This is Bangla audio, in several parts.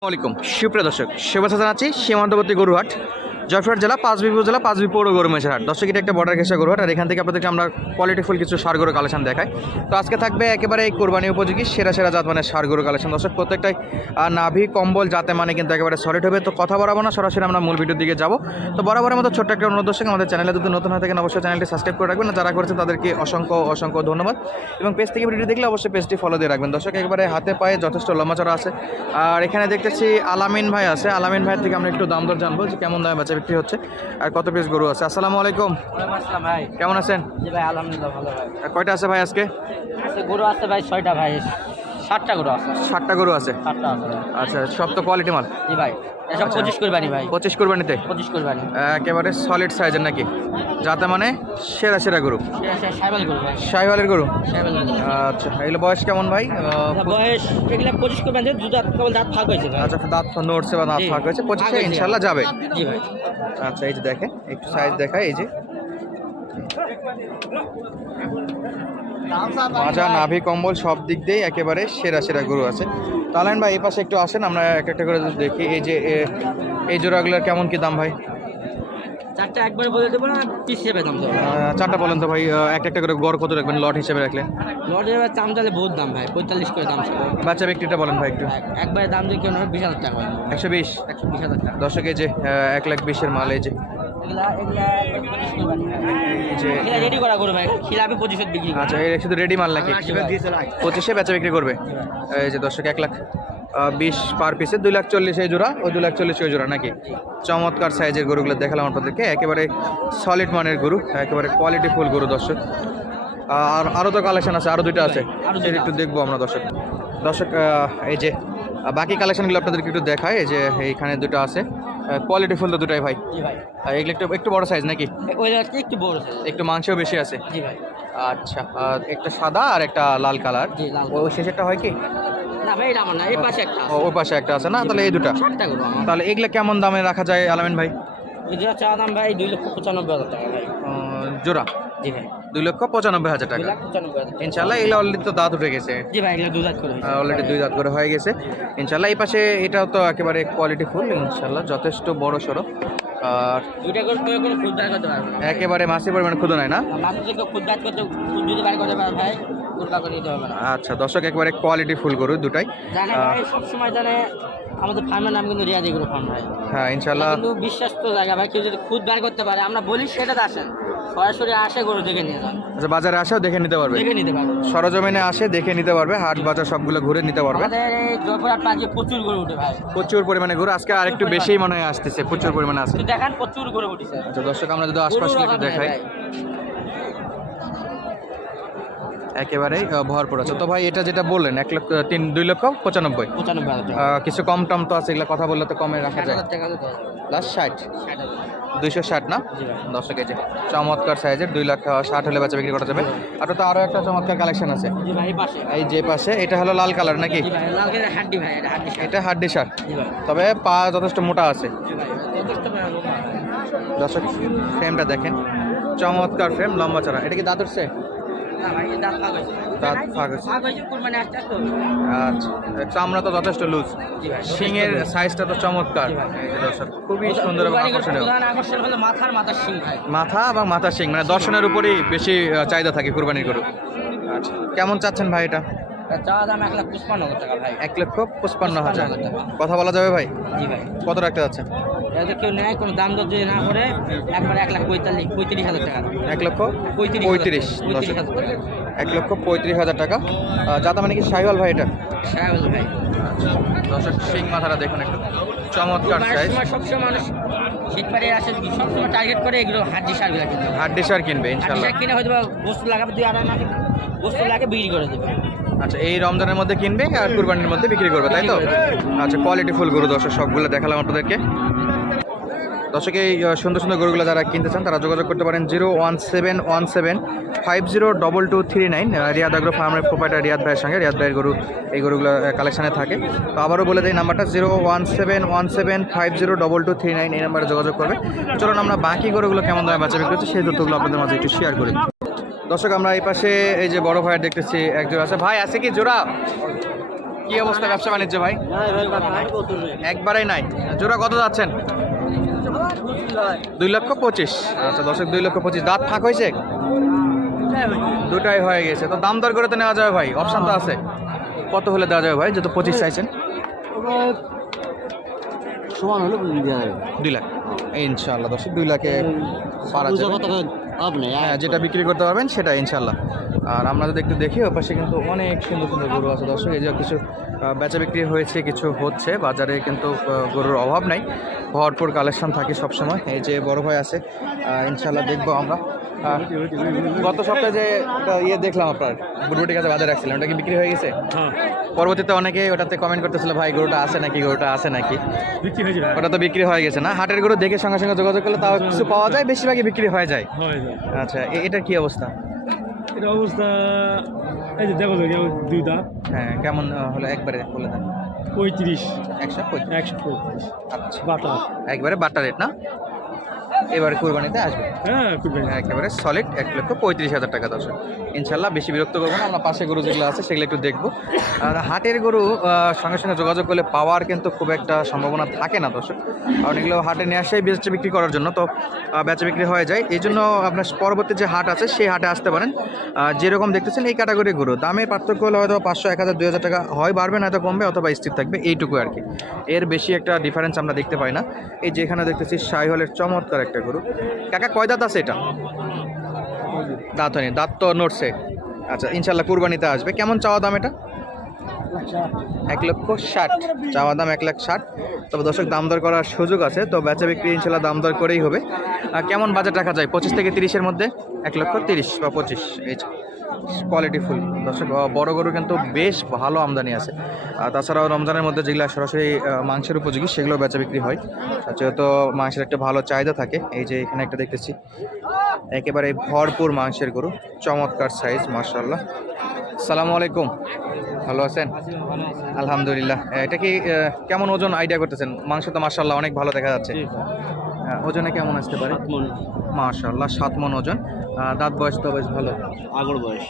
আসসালামাইকুম সুপ্রিয় দর্শক শুভেচ্ছা জানাচ্ছি সীমান্তবর্তী গরুহাট জয়পুরহাট জেলা পাঁচবি উপজেলা পাঁচবি পৌর গরু মেশার হাট। দর্শক এটা একটা বর্ডার ঘেঁষা গরুহাট, আর এখান থেকে আপনাদেরকে আমরা কোয়ালিটিফুল কিছু সার গরু কালেকশন দেখাই। তো আজকে থাকবে একেবারে এই কোরবানি উপযোগী সেরা সেরা জাত মানে সার গরু কালেকশন। দর্শক প্রত্যেকটাই নাভি কম্বল যাতে মানে কিন্তু একেবারে সলিড হবে। তো কথা বলাবো না, সরাসরি আমরা মূল ভিডিওর দিকে যাবো। তো বরাবরের মতো ছোট্ট একটা অনুরোধ দর্শক, আমাদের চ্যানেলে যদি নতুন হয়ে থাকেন অবশ্যই চ্যানেলটি সাবস্ক্রাইব করে রাখবেন, যারা করেছেন তাদেরকে অসংখ্য অসংখ্য ধন্যবাদ। এবং পেজ থেকে ভিডিওটি দেখলে অবশ্যই পেজটি ফলো দিয়ে রাখবেন। দর্শক একেবারে হাতে পায়ে যথেষ্ট লম্বাচড়া আছে। আর এখানে দেখতেছি আলামিন ভাই আছে, আলামিন ভাইয়ের থেকে আমরা একটু দাম দর জানবো যে কেমন দামে বেচা বিক্রি হচ্ছে আর কত পিস গরু আছে। আসসালামু আলাইকুম ভাই, কেমন আছেন? জি ভাই, আলহামদুলিল্লাহ ভালো ভাই। কয়টা আছে ভাই আজকে? গরু আছে ভাই 6টা ভাই, 7টা গরু আছে। 7টা গরু আছে। 7টা আছে ভাই। আচ্ছা, সব তো কোয়ালিটি মাল? জি ভাই, এসব আচ্ছা। 25 কোরবানি ভাই, 25 কোরবানিতে 25 কোরবানি। একেবারে সলিড সাইজের নাকি? যাতে মানে সেরা সেরা গরু, সাইবাল গরু ভাই, শাহিওয়ালের গরু। সাইবাল গরু। আচ্ছা, এগুলো বয়স কেমন ভাই? বয়স এগুলা 25 কোরবানি, দুধ কেবল দাঁত ফাঁক হয়েছে ভাই। আচ্ছা, দাঁত নড়ছে বা দাঁত জি। ফাঁক হয়েছে, 25-এ ফাঁক হয়েছে। ইনশাল্লাহ যাবে। জি ভাই। আচ্ছা, এই যে দেখেন একটু সাইজ দেখায়, এই যে মাজা নাভি কম্বল সব দিক দিয়েই একেবারে সেরা সেরা গরু আছে। তাহলে ভাই এই পাশে একটু আসেন, আমরা এক একটা করে যদি দেখি। এই যে এই জোড়াগুলোর কেমন কি দাম ভাই? 4টা একবারে বলে দেবো না, পিস হিসেবে দাম দেবো। 4টা বলেন তো ভাই, একটা একটা করে গড় কত রাখবেন লট হিসেবে রাখলে? লটের এবার দাম তাহলে বহুত দাম ভাই, 45 করে দাম ছিল। বাচ্চা ব্যক্তিটা বলেন ভাই একটু। একবারে দাম দিয়ে কেন 20,000 টাকা ভাই। 120। 120,000 টাকা। দর্শক এই যে 1,20,000 মাল, এই যে এগুলা এগুলা 25 কোরবানি ভাই। এই যে এগুলা রেডি করা করবে ভাই, খিলাপে 25 বিক্রি করে। আচ্ছা, এই শুধু রেডি মাল নাকি? 25-এ বেচা বিক্রি করবে। এই যে দর্শক 1,20,000 পার পিসে 2,40,000 এই জোড়া, ওই 2,40,000 ওই জোড়া নাকি? চমৎকার সাইজের গরুগুলো দেখালাম আপনাদেরকে, একেবারে সলিড মানের গরু, একেবারে কোয়ালিটি ফুল গরু দর্শক। আর আরও তো কালেকশন আছে, আরও দুইটা আছে, সেটা একটু দেখবো আমরা দর্শক। দর্শক এই যে বাকি কালেকশনগুলো আপনাদেরকে একটু দেখায়। এই যে এইখানে দুটো আছে, কোয়ালিটি ফুল তো দুটাই ভাই। জি ভাই, এগুলো একটু একটু বড় সাইজ নাকি? ওই জায়গাটা একটু বড় সাইজ। একটু মাংসও বেশি আছে। জি ভাই। আচ্ছা, একটা সাদা আর একটা লাল কালার। জি, লাল। ওই শেষেরটা হয় কি? না ভাই, এটা আমার না, এই পাশে একটা আছে। ওই পাশে একটা আছে না? তাহলে এই দুটা। 7টা গরু আমার। তাহলে এগুলা কেমন দামে রাখা যায় আলামিন ভাই? এই যে চা দাম ভাই 2,95,000 টাকা ভাই। জোড়া জি ভাই, 2,95,000 টাকা। 2,95,000 ইনশাল্লাহ এগুলো অলরেডি তো দাঁত উঠে গেছে, জি ভাই, এগুলো দুধ করে হয়েছে। অলরেডি 2 দাঁত করে হয়ে গেছে ইনশাল্লাহ। এই পাশে এটাও তো একেবারে কোয়ালিটি ফুল ইনশাল্লাহ, যথেষ্ট বড় সড়ো। আর দুইটা করে তৈরি করে খুদ বাইর করতে পারবে না। একেবারে মাসি পরিমাণে ক্ষুদ নাই না? মাত্র থেকে খুদ বাইর করতে, খুদ যদি বাইর করতে পারে ভাই, গরুটা করে দিতে হবে না। আচ্ছা দর্শক, একেবারে কোয়ালিটি ফুল গরু দুটাই। জানে ভাই, সবসময় জানে আমাদের ফার্মের নাম কিন্তু রিয়াদি গ্রুপ ফার্ম ভাই। হ্যাঁ ইনশাল্লাহ। কিন্তু বিশ্বাস্ত জায়গা ভাই, কেউ যদি খুদ বাইর করতে পারে, আমরা বলি সেটাতে আসেন, সরাসরি আসে গরু দেখে নিয়ে যান, আচ্ছা, বাজারে আসেও দেখে নিতে পারবে, দেখে নিতে পারবে। সরজমিনে আসে দেখে নিতে পারবে, হাট বাজার সবগুলো ঘুরে নিতে পারবে। আমাদের এই জয়পুরহাট পাঁচে প্রচুর গরু উঠে ভাই, প্রচুর পরিমাণে গরু আজকে আর একটু বেশিই মনে হয় আসতেছে, প্রচুর পরিমাণে আছে। একটু দেখান, প্রচুর গরু উঠেছে। আচ্ছা দর্শক, আমরা যদি আশপাশে গরুর একটু অভাব নাই দেখাই, ভাই। একেবারেই ভরপুর আছে। তো ভাই এটা যেটা বললেন 2,95,000, 95,000 টাকা। কিছু কম টম তো আছে, এগুলো কথা বললে তো কমে রাখা যায়। 60,000 টাকা তো দেয়। লাস্ট 60, 60,000 260 না? জি ভাই। দর্শক এই যে চমৎকার সাইজের 2,60,000 হলে বাচ্চা বিক্রি করা যাবে। আর তো আরও একটা চমৎকার কালেকশন আছে, জি ভাই, এই পাশে। এই যে পাশে, এটা হলো লাল কালার নাকি? জি ভাই, লাল গেলে হাড্ডি ভাই, এটা হাড্ডি সার। এটা হাড্ডি সার, জি ভাই। তবে পা যথেষ্ট মোটা আছে। জি ভাই, যথেষ্ট পরিমাণে মোটা ভাই। দর্শক ফ্রেমটা দেখেন, চমৎকার ফ্রেম, লম্বা চড়া। এটা কি দাঁত উঠছে? না ভাই, এই দাঁত ফাঁক হয়েছে। দাঁত ফাঁক হয়েছে। ফাঁক হয়েছে, কুরবানি আসতে আসতে হবে। আচ্ছা, চামড়া তো যথেষ্ট লুজ, জি ভাই। শিংয়ের সাইজটা তো চমৎকার। জি ভাই। এই যে দর্শক, খুবই সুন্দর এবং কুরবানির আকর্ষণীয়। প্রধান আকর্ষণ হলো মাথার শিং ভাই। মাথা এবং মাথার শিং, মানে দর্শনের উপরই বেশি চাহিদা থাকে কুরবানির গরু। আচ্ছা, কেমন চাচ্ছেন ভাই এটা? এর চাওয়া দাম 1,55,000 টাকা ভাই। 1,55,000 টাকা। কথা বলা যাবে ভাই? জি ভাই। কত রাখতে যাচ্ছেন? এতে কেউ নেয়, কোনো দাম দর যদি না করে, একবারে 1,35,000 টাকা। 1,35,000 দর্শক, 35,000 টাকা। 1,35,000 টাকা। যাতা মানে কি শাহিওয়াল ভাই এটা? হ্যাঁ বলুন ভাই। দর্শক শিং মাথাটা দেখুন একটু, চমৎকার কুরবানির সাইজ। সময় সবসময় মানুষ শীত পাড়ে আসে, সবসময় টার্গেট করে এগুলো হাড্ডি সারগুলো কিনবে। হাড্ডি সার কিনবে হাড্ডি ইনশাল্লাহ। সার কিনে হয়তো বা বস্তু লাগাবে, 2-2.5 মাস বস্তু লাগে বিক্রি করে দেবে। আচ্ছা, এই রমজানের মধ্যে কিনবে আর কুরবানির মধ্যে বিক্রি করবে, তাই তো? আচ্ছা, কোয়ালিটি ফুল গরু দর্শক, সবগুলো দেখালাম আপনাদেরকে। দর্শক এই সুন্দর সুন্দর গরুগুলো যারা কিনতে চান তারা যোগাযোগ করতে পারেন 01717502239, রিয়াদ আগ্রো ফার্মের প্রোপাইটার রিয়াদ ভাইয়ের সঙ্গে। রিয়াদ ভাইয়ের গরু, এই গরুগুলো কালেকশানে থাকে। তো আবারও বলে দিই নাম্বারটা 01717502239, এই নাম্বারে যোগাযোগ করবে। চলুন আমরা বাকি গরুগুলো কেমন দামে বাঁচা বিক্রি করছে সেই তথ্যগুলো আপনাদের মাঝে একটু শেয়ার করি। দর্শক আমরা এই পাশে এই যে বড় ভাইয়ের দেখতেছি এক জোড়া আছে। ভাই আছে কি জোড়া? কি অবস্থা ব্যবসা বাণিজ্য ভাই? একবারেই নাই। জোড়া কত যাচ্ছেন? 2,25,000। আচ্ছা দর্শক, 2,25,000। দাঁত ফাঁক হয়েছে? দুটাই হয়ে গেছে। তো দাম দর করে তো নেওয়া যাবে ভাই, অপশান তো আছে। কত হলে দেওয়া যাবে ভাই, যেহেতু 25 চাইছেন? সমান হলে 2 লাখ ইনশাল্লাহ। দর্শক 2 লাখে পারা যাবে। হ্যাঁ, যেটা বিক্রি করতে পারবেন সেটা ইনশাল্লাহ। আর আমরা যদি একটু দেখি, ওর পাশে কিন্তু অনেক সুন্দর সুন্দর গরু আছে দর্শক। এই যে কিছু বেচা বিক্রি হয়েছে, কিছু হচ্ছে। বাজারে কিন্তু গরুর অভাব নাই, ভরপুর কালেকশন থাকে সবসময়। এই যে বড় ভাই আছে, ইনশাল্লাহ দেখবো আমরা। গত সপ্তাহে যে একটা দেখলাম আপনার বুটবুটির কাছে বাজারে রাখছিলেন, ওটা কি বিক্রি হয়ে গেছে? পরবর্তীতে অনেকে ওটাতে কমেন্ট করতেছিল, ভাই গরুটা আছে নাকি, গরুটা আছে নাকি। ওটা তো বিক্রি হয়ে গেছে না? হাটের গরু দেখে সঙ্গে সঙ্গে যোগাযোগ করলে তাও কিছু পাওয়া যায়, বেশিরভাগই বিক্রি হয়ে যায়। আচ্ছা, এটার কি অবস্থা? এটা অবস্থা এই যে দেখো দুই দাঁত। হ্যাঁ, কেমন হলো একবারে বলে দেন? 35, 135। 135 আচ্ছা, বাটা। একবারে বাটা রেট না? এবারে কুরবানিতে আসবে হ্যাঁ খুবই একেবারে সলিড 1,35,000 টাকা দর্শক। ইনশাল্লাহ বেশি বিরক্ত করবো না, আমরা পাশে গরু যেগুলো আছে সেগুলো একটু দেখবো। আর হাটের গরু সঙ্গে সঙ্গে যোগাযোগ করলে পাওয়ার কিন্তু খুব একটা সম্ভাবনা থাকে না দর্শক, কারণ এগুলো হাটে নিয়ে আসে বেচা বিক্রি করার জন্য, তো বেচা বিক্রি হয়ে যায়। এই জন্য আপনার পরবর্তী যে হাট আছে সেই হাটে আসতে পারেন। যেরকম দেখতেছেন এই ক্যাটাগরি গরু দামে পার্থক্য হলে হয়তো 500, 1,000, 2,000 টাকা হয় বাড়বে, নয়তো কমবে, অথবা স্থির থাকবে, এইটুকু আর কি। এর বেশি একটা ডিফারেন্স আমরা দেখতে পাই না। এই যে এখানে দেখতেছি শাহিওয়ালের চমৎকার একটা গরু। কাকা কয় দাঁত আছে এটা? দাঁত হয়নি, দাঁত তো নড়ছে। আচ্ছা, ইনশাল্লাহ কুরবানিতে আসবে। কেমন চাওয়া দাম এটা? 1,60,000 চাওয়া দাম, 1,60,000। তবে দর্শক দাম দর করার সুযোগ আছে, তো বেচা বিক্রি ইনশাল্লাহ দাম দর করেই হবে। কেমন বাজেট রাখা যায়? 25 থেকে 30-এর মধ্যে? 1,30,000 বা 25। এই কোয়ালিটি ফুল দর্শক, বড় গরু কিন্তু বেশ ভালো আমদানি আছে। আর তাছাড়াও রমজানের মধ্যে যেগুলো সরাসরি মাংসের উপযোগী সেগুলো বেচা বিক্রি হয়, যেহেতু মাংসের একটা ভালো চাহিদা থাকে। এই যে এখানে একটা দেখতেছি একেবারে ভরপুর মাংসের গরু, চমৎকার সাইজ, মাশাআল্লাহ। আসসালামু আলাইকুম, ভালো আছেন? আলহামদুলিল্লাহ। এটা কি কেমন ওজন আইডিয়া করতেছেন? মাংস তো মাশাআল্লাহ অনেক ভালো দেখা যাচ্ছে। ওজনে কেমন আসতে পারে? মাশাআল্লাহ 7 মণ ওজন। দাঁত বয়স তো বেশ ভালো, আগর বয়স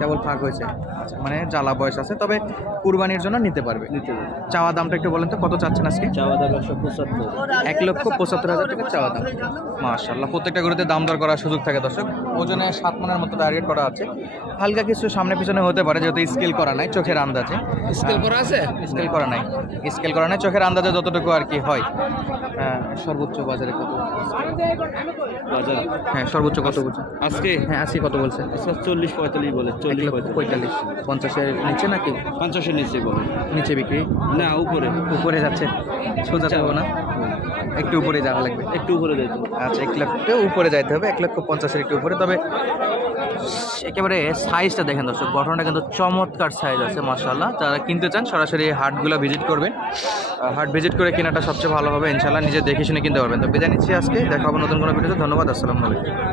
কেবল ফাঁক হয়েছে। আচ্ছা, মানে জ্বালা বয়স আছে, তবে কুরবানির জন্য নিতে পারবে। চাওয়া দামটা একটু বলেন তো, কত চাচ্ছেন আজকে? চাওয়া দাম 175। 1,75,000 টাকা চাওয়া দাম। মাশাআল্লাহ, প্রত্যেকটা গরুতে দাম দর করার সুযোগ থাকে দর্শক। ওজনে 7 মণের মতো টার্গেট করা আছে। হালকা কিছু সামনে পিছনে হতে পারে, যেহেতু স্কেল করা নাই, চোখের আন্দাজে। স্কেল করা আছে? স্কেল করা নাই, স্কেল করা নাই, চোখের আন্দাজে যতটুকু আর কি হয়। সর্বোচ্চ বাজারে কত? বাজার হ্যাঁ, সর্বোচ্চ কত বলছে আজকে? হ্যাঁ, আজকে কত বলছে? 40-45 বলে। 1,45,000। 50-এর নিচে নাকি 50-এর নিচে বলে। নিচে বিক্রি? না উপরে। উপরে যাচ্ছে, সোজা যাবো না, একটু উপরে যাওয়া লাগবে। একটু উপরে দিতে। আচ্ছা, 1 লাখ উপরে যাইতে হবে, 1,50,000 একটু উপরে। তবে একেবারে সাইজটা দেখেন দর্শক, গঠনটা কিন্তু চমৎকার সাইজ আছে মাশাআল্লাহ। যারা কিনতে চান সরাসরি হাটগুলো ভিজিট করবেন, হাট ভিজিট করে কেনাটা সবচেয়ে ভালো হবে ইনশাআল্লাহ। নিজে দেখে শুনে কিনতে পারবেন। তো বিদায় নিচ্ছি আজকে, দেখা হবে নতুন কোনো ভিডিওতে। ধন্যবাদ, আসসালামু আলাইকুম।